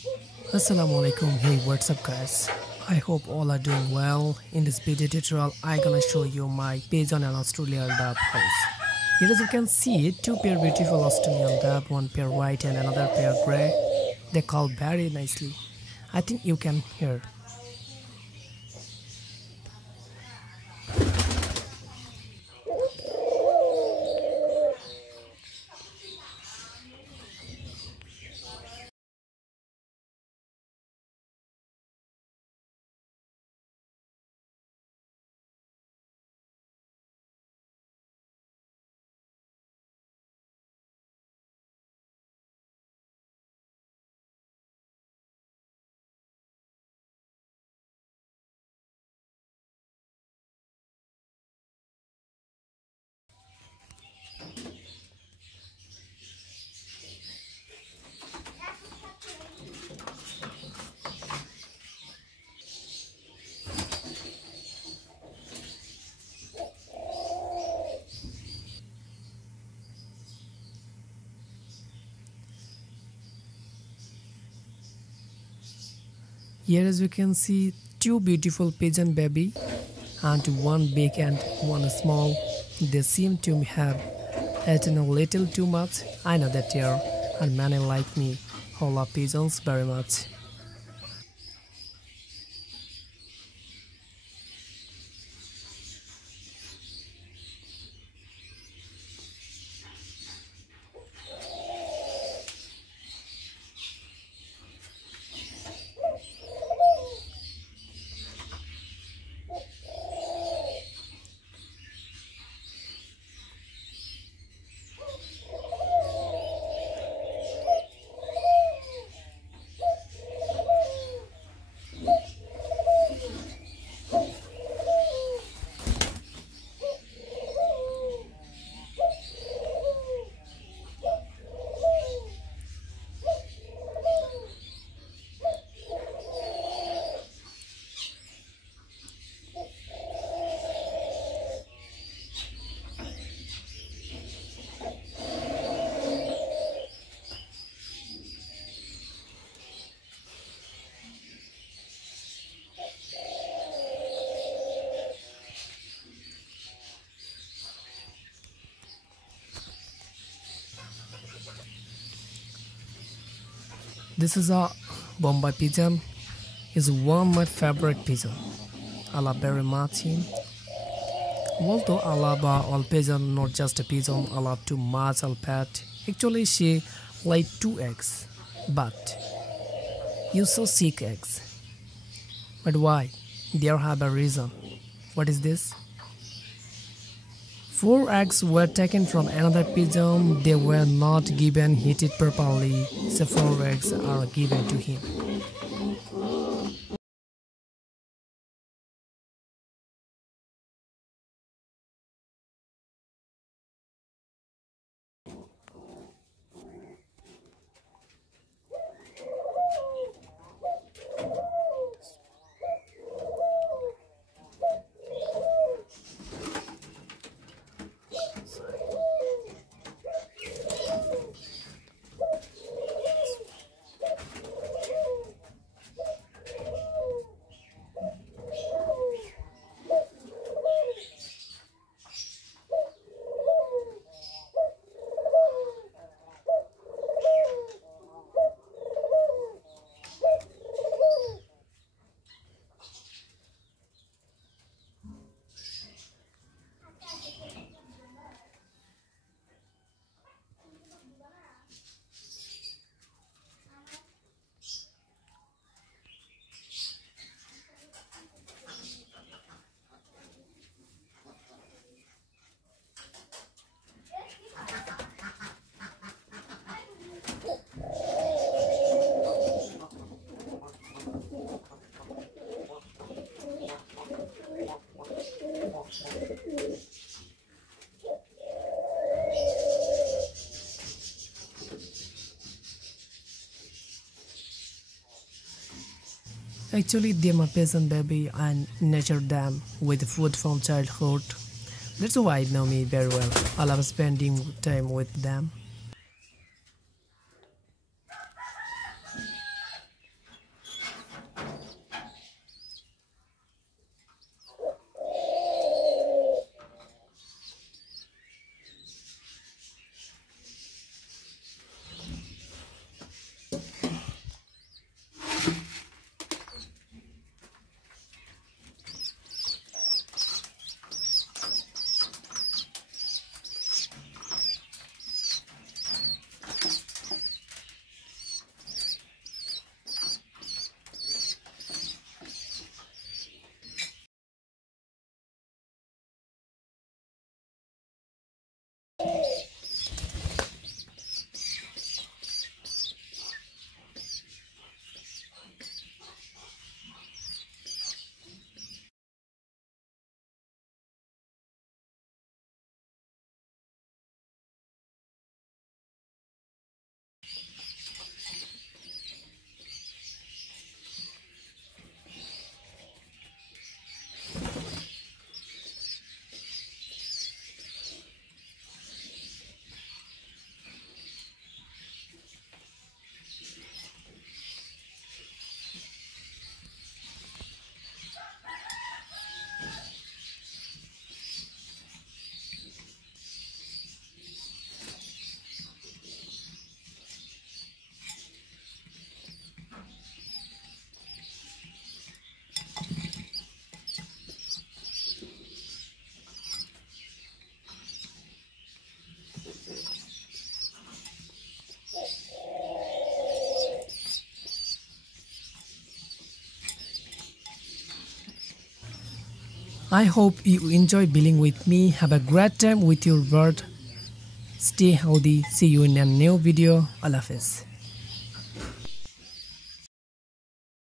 Assalamualaikum. Hey, what's up guys? I hope all are doing well. In this video tutorial I gonna show you my pigeon and Australian dove house. Here as you can see, two pair beautiful Australian dove, one pair white and another pair grey. They call very nicely. I think you can hear. Here as you can see, two beautiful pigeon baby and one big and one small. They seem to have eaten a little too much. I know that here and many like me who love pigeons very much. This is a Bombay pigeon. Is one of my favorite pigeon. I love very much him. Although I love all pigeon, not just a pigeon, I love too much all pet. Actually, she laid 2 eggs, but you so sick eggs. But why? There have a reason. What is this? 4 eggs were taken from another pigeon. They were not given heated properly, so 4 eggs are given to him. Actually, they're my peasant baby and nurtured them with food from childhood. That's why I know me very well. I love spending time with them. I hope you enjoy being with me. Have a great time with your bird. Stay healthy. See you in a new video. Allah Hafiz.